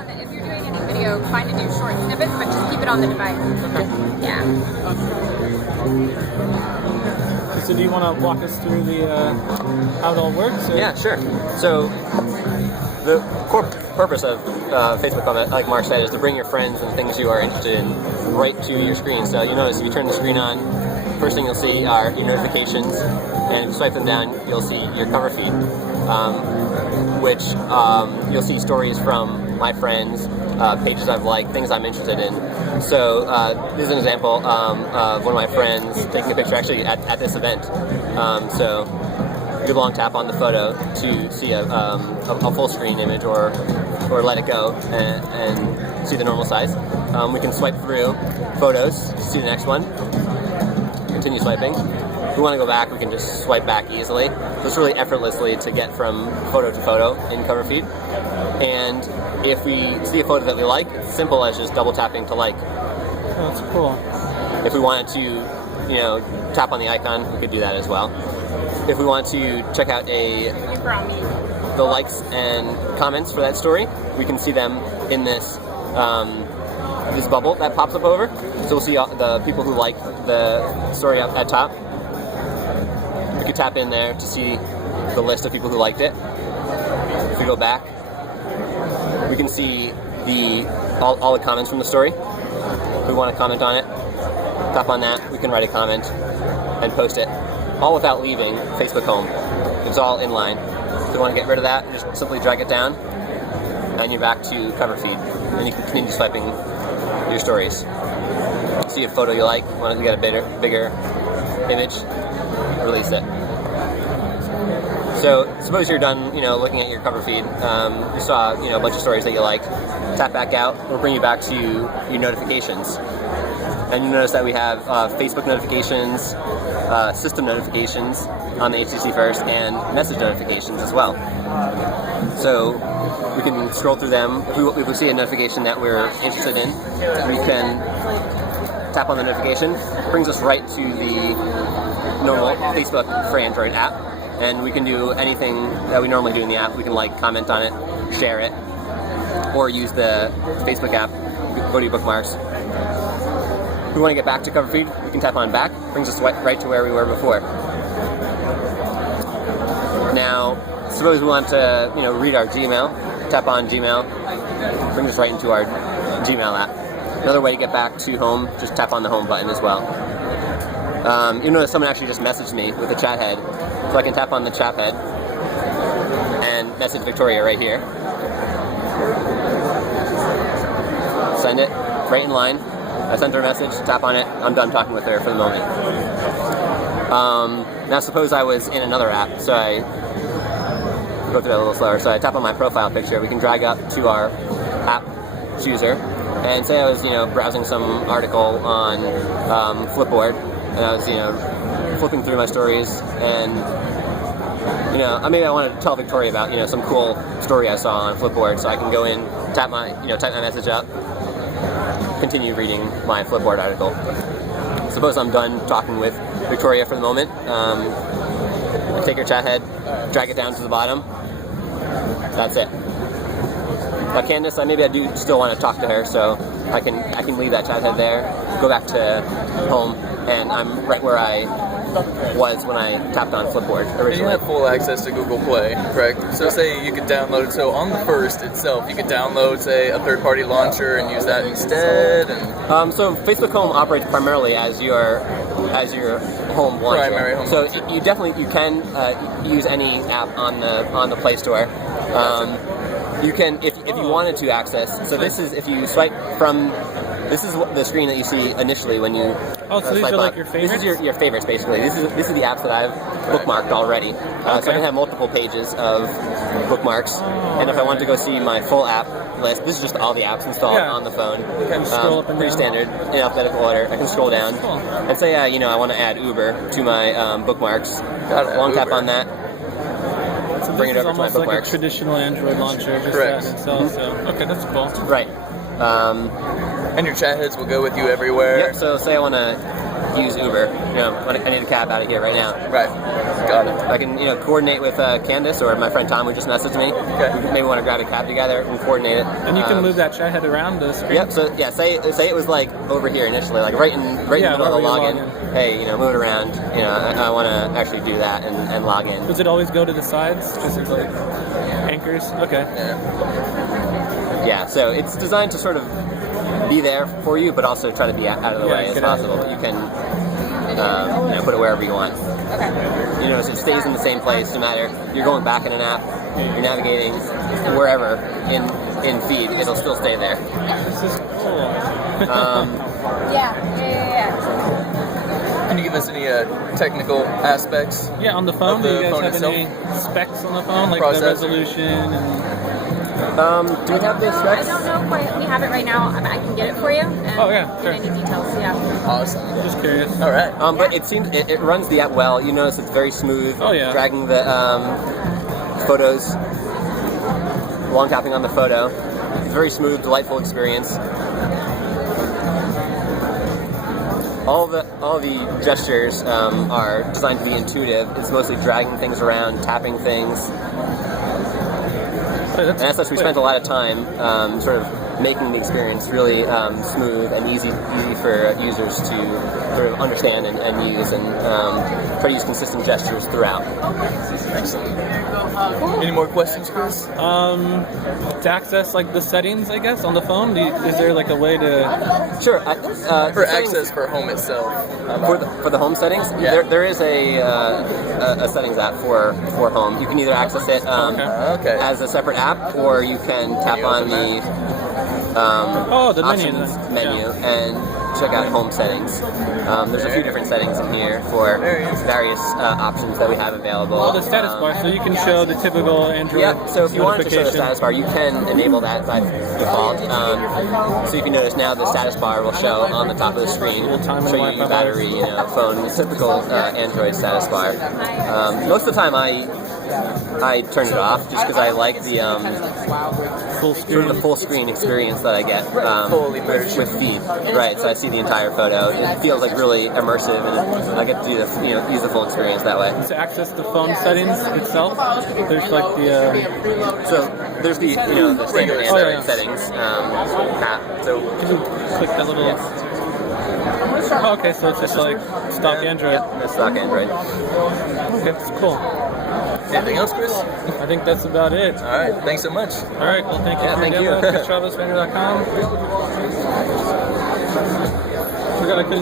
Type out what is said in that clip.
on that if you're doing any video, fine to do short snippets, but just keep it on the device. Okay. Yeah. So do you want to walk us through the how it all works? Or? Yeah, sure. So the core purpose of Facebook, like Mark said, is to bring your friends and things you are interested in right to your screen. So you notice if you turn the screen on, first thing you'll see are your notifications, and if you swipe them down, you'll see your cover feed, which you'll see stories from my friends, pages I've liked, things I'm interested in. So this is an example of one of my friends taking a picture actually at this event. So you do a long tap on the photo to see a full screen image or let it go and see the normal size. We can swipe through photos to see the next one. Continue swiping. If we want to go back, we can just swipe back easily. So it's really effortlessly to get from photo to photo in cover feed. And if we see a photo that we like, it's simple as just double tapping to like. Oh, that's cool. If we wanted to, tap on the icon, we could do that as well. If we want to check out the likes and comments for that story, we can see them in this this bubble that pops up over. So we'll see the people who like the story up at top. We could tap in there to see the list of people who liked it. If we go back, we can see all the comments from the story. If we want to comment on it, tap on that, we can write a comment and post it, all without leaving Facebook Home. It's all in line. If you want to get rid of that, just simply drag it down, and you're back to cover feed. And then you can continue swiping your stories. See a photo you like, want to get a bigger image, release it. So suppose you're done, looking at your cover feed. You saw, a bunch of stories that you liked. Tap back out. It'll bring you back to your notifications. And you notice that we have Facebook notifications, system notifications on the HTC first, and message notifications as well. So we can scroll through them. If we see a notification that we're interested in, we can tap on the notification. It brings us right to the normal Facebook for Android app, and we can do anything that we normally do in the app. We can comment on it, share it, or use the Facebook app, go to your bookmarks. If we want to get back to cover feed, we can tap on back. Brings us right to where we were before. Now, suppose we want to, read our Gmail. Tap on Gmail. Brings us right into our Gmail app. Another way to get back to home, just tap on the home button as well. You notice someone actually just messaged me with a chat head, so I can tap on the chat head and message Victoria right here. Send it right in line. I sent her a message, tap on it, I'm done talking with her for the moment. Now suppose I was in another app, so I go through that a little slower. So I tap on my profile picture, we can drag up to our app chooser, and say I was, browsing some article on Flipboard, and I was, flipping through my stories, and, maybe I wanted to tell Victoria about, some cool story I saw on Flipboard, so I can go in, type my message up, continue reading my Flipboard article. Suppose I'm done talking with Victoria for the moment. I take her chat head, drag it down to the bottom. That's it. Now Candace, maybe I do still want to talk to her, so I can leave that chat head there, go back to home, and I'm right where I was when I tapped on Flipboard originally. And you have full access to Google Play, correct? So say you could download, so on the first itself, you could download, say, a third-party launcher and use that instead? And so Facebook Home operates primarily as your home launcher. Primary home so launcher. You can use any app on the Play Store. You can, if you wanted to access, so this is, if you swipe from, this is the screen that you see initially when you so these are like your favorites? This is your favorites, basically. This is the apps that I've bookmarked already. So I can have multiple pages of bookmarks, and if I want to go see my full app list, this is just all the apps installed on the phone. Can scroll up and pretty down. standard, in alphabetical order. I can scroll down, and say, I want to add Uber to my bookmarks. Long tap on that. So Bring it over to my almost like a bookmarks. traditional Android launcher, just Correct. that itself. So okay, that's cool. Right. And your chat heads will go with you everywhere? Yep, so say I want to use Uber. I need a cab out of here right now. Right. Got it. I can coordinate with Candace or my friend Tom who just messaged me. Okay. We maybe want to grab a cab together and coordinate it. And you can move that chat head around the screen. Yep. So yeah, say it was like over here initially, like right in the middle of the login. Hey, move it around. I want to actually do that and log in. Does it always go to the sides? Because it's like anchors. Okay. Yeah. So it's designed to sort of be there for you, but also try to be out of the way as possible. But you can put it wherever you want. Okay. So it stays in the same place no matter you're going back in an app, you're navigating wherever in feed, it'll still stay there. This is cool. Yeah. Can you give us any technical aspects? Yeah, on the phone, do you guys have itself? any specs on the phone, like Processor. the resolution and... Do we have the specs? I don't know if we have it right now. I can get it for you. And Oh, yeah, get sure. any details, yeah. Awesome. Just curious. All right. But it seems it runs the app well. You notice it's very smooth. Oh, yeah. Dragging the photos, long tapping on the photo. Very smooth, delightful experience. All the gestures are designed to be intuitive. It's mostly dragging things around, tapping things. And as such, we spent a lot of time sort of making the experience really smooth and easy for users to sort of understand and use, and try to use consistent gestures throughout. Excellent. Any more questions, Chris? To access like the settings, I guess, on the phone, is there like a way to... Sure. For access for home itself. For the home settings, Yeah. there is a settings app for home. You can either access it Okay. as a separate app, or you can tap on the the options menu and check out home settings. There's a few different settings in here for various options that we have available. Oh, the status bar, so you can show the typical Android Yeah, so if you wanted to show the notification. status bar, you can enable that by default. So if you notice now, the status bar will show on the top of the screen, time and show you Wi-Fi your battery, phone, typical Android status bar. Most of the time I turn it off just because I like the Full sort screen. of the full screen experience that I get Full immersion. with feed. Right, so I see the entire photo. It feels like really immersive, and I get to do use the full experience that way. To access the phone settings itself, there's like the... So there's the the standard Oh, Android yeah. settings app. So Can you click that little... Oh, okay, so it's just like stock Android. Yep, that's stock Android. Okay, that's cool. Anything else, Chris? I think that's about it. All right. Thanks so much. All right, well, thank you Yeah, for thank your you. demo. ChrisTravisFanger.com. Forgot I couldn't